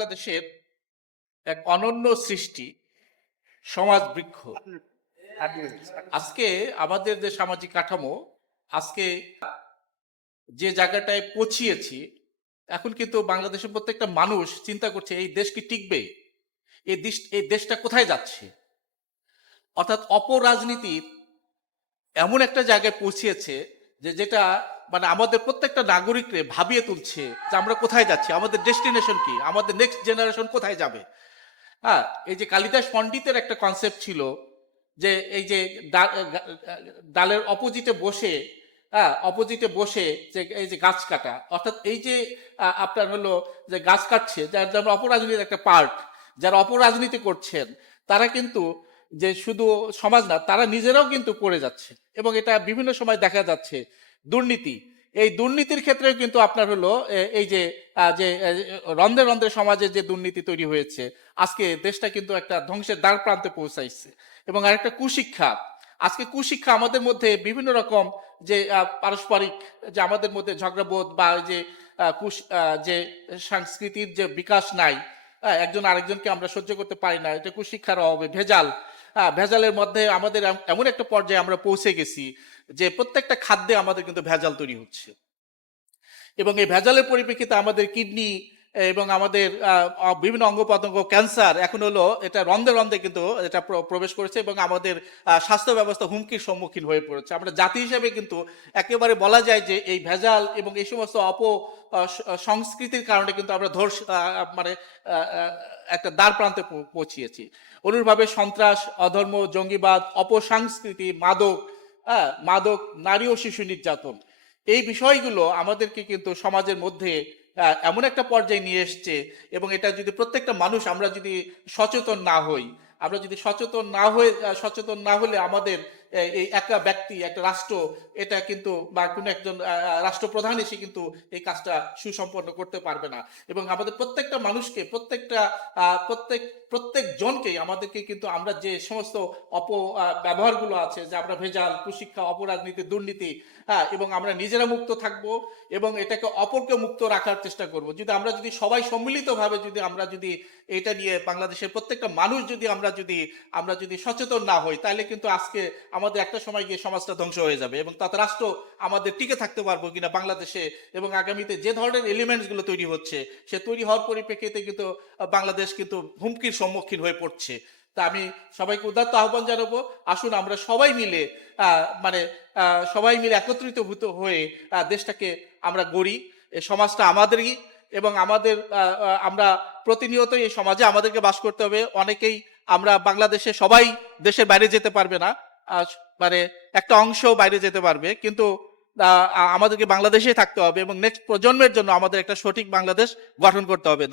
বাংলাদেশের এক অনন্য সৃষ্টি সমাজ বৃক্ষ। আজকে আমাদের যে সামাজিক কাঠামো আজকে যে জায়গাটায় পৌঁছিয়েছি, এখন কিন্তু বাংলাদেশের প্রত্যেকটা মানুষ চিন্তা করছে এই দেশ কি টিকবে, এই দেশটা কোথায় যাচ্ছে। অর্থাৎ অপরাজনীতির এমন একটা জায়গায় পৌঁছিয়েছে যেটা মানে আমাদের প্রত্যেকটা নাগরিককে ভাবিয়ে তুলছে যে আমরা কোথায় যাচ্ছি, আমাদের ডেস্টিনেশন কি, আমাদের নেক্সট জেনারেশন কোথায় যাবে। হ্যাঁ, এই যে কালিদাস পণ্ডিতের একটা কনসেপ্ট ছিল যে এই যে ডালের অপোজিটে বসে, হ্যাঁ অপোজিটে বসে যে এই যে গাছ কাটা, অর্থাৎ এই যে আপনার হলো যে গাছ কাটছে যারা অপরাজনীতির একটা পার্ট, যারা অপরাজনীতি করছেন তারা কিন্তু যে শুধু সমাজ না, তারা নিজেরাও কিন্তু পড়ে যাচ্ছে। এবং এটা বিভিন্ন সময় দেখা যাচ্ছে দুর্নীতি, এই দুর্নীতির ক্ষেত্রেও কিন্তু আপনার হলো এই যে যে রন্ধে রন্ধে সমাজে যে দুর্নীতি তৈরি হয়েছে, আজকে দেশটা কিন্তু একটা ধ্বংসের দ্বার প্রান্তে পৌঁছাইছে। এবং আরেকটা কুশিক্ষা, আজকে কুশিক্ষা আমাদের মধ্যে বিভিন্ন রকম যে পারস্পরিক যে আমাদের মধ্যে ঝগড়াবোধ বা যে যে সংস্কৃতির যে বিকাশ নাই, একজন আরেকজনকে আমরা সহ্য করতে পারি না, এটা কুশিক্ষার অভাবে, ভেজাল, ভেজালের মধ্যে আমাদের এমন একটা পর্যায়ে আমরা পৌঁছে গেছি যে প্রত্যেকটা খাদ্যে আমাদের কিন্তু ভেজাল তৈরি হচ্ছে। এবং এই ভেজালের পরিপ্রেক্ষিতে আমাদের কিডনি এবং আমাদের বিভিন্ন অঙ্গ প্রত্যঙ্গ ক্যান্সার এখন হলো এটা রন্ধে রন্ধে কিন্তু এটা প্রবেশ করেছে এবং আমাদের স্বাস্থ্য ব্যবস্থা হুমকির সম্মুখীন হয়ে পড়েছে। আমরা জাতি হিসেবে কিন্তু একেবারে বলা যায় যে এই ভেজাল এবং এই সমস্ত সংস্কৃতির কারণে কিন্তু আমরা মানে একটা দ্বার প্রান্তে পৌঁছিয়েছি। অনুরূপভাবে সন্ত্রাস, অধর্ম, জঙ্গিবাদ, অপসংস্কৃতি, মাদক, নারী ও শিশু নির্যাতন, এই বিষয়গুলো আমাদেরকে কিন্তু সমাজের মধ্যে এমন একটা পর্যায়ে নিয়ে এসছে। এবং এটা যদি প্রত্যেকটা মানুষ আমরা যদি সচেতন না হই, আমরা যদি সচেতন না হলে আমাদের এই একটা ব্যক্তি, একটা রাষ্ট্র, এটা কিন্তু বা কোনো একজন রাষ্ট্রপ্রধান এসে কিন্তু এই কাজটা সুসম্পন্ন করতে পারবে না। এবং আমাদের প্রত্যেকটা মানুষকে, প্রত্যেক জনকেই আমাদেরকে কিন্তু আমরা যে সমস্ত ব্যবহারগুলো আছে, যে আমরা ভেজাল, কুশিক্ষা, অপরাজনীতি, দুর্নীতি, এবং আমরা নিজেরা মুক্ত থাকব এবং এটাকে অপরকে মুক্ত রাখার চেষ্টা করব। আমরা যদি সবাই সম্মিলিতভাবে আমরা যদি এটা নিয়ে বাংলাদেশের প্রত্যেকটা মানুষ যদি আমরা যদি সচেতন না হই, তাহলে কিন্তু আজকে আমাদের একটা সময় গিয়ে সমাজটা ধ্বংস হয়ে যাবে এবং তাতে রাষ্ট্র আমাদের টিকে থাকতে পারবো কিনা বাংলাদেশে। এবং আগামীতে যে ধরনের এলিমেন্টস গুলো তৈরি হচ্ছে, সে তৈরি হওয়ার পরিপ্রেক্ষিতে কিন্তু বাংলাদেশ কিন্তু হুমকির সম্মুখীন হয়ে পড়ছে। তা আমি সবাইকে উদাত্ত আহ্বান জানাবো, আসুন আমরা সবাই মিলে একত্রিত হয়ে দেশটাকে আমরা গড়ি। এই সমাজটা আমাদেরই এবং আমরা প্রতিনিয়ত এই সমাজে আমাদেরকে বাস করতে হবে। অনেকেই আমরা বাংলাদেশে সবাই দেশের বাইরে যেতে পারবে না, মানে একটা অংশ বাইরে যেতে পারবে, কিন্তু আমাদেরকে বাংলাদেশেই থাকতে হবে এবং নেক্সট প্রজন্মের জন্য আমাদের একটা সঠিক বাংলাদেশ গঠন করতে হবে।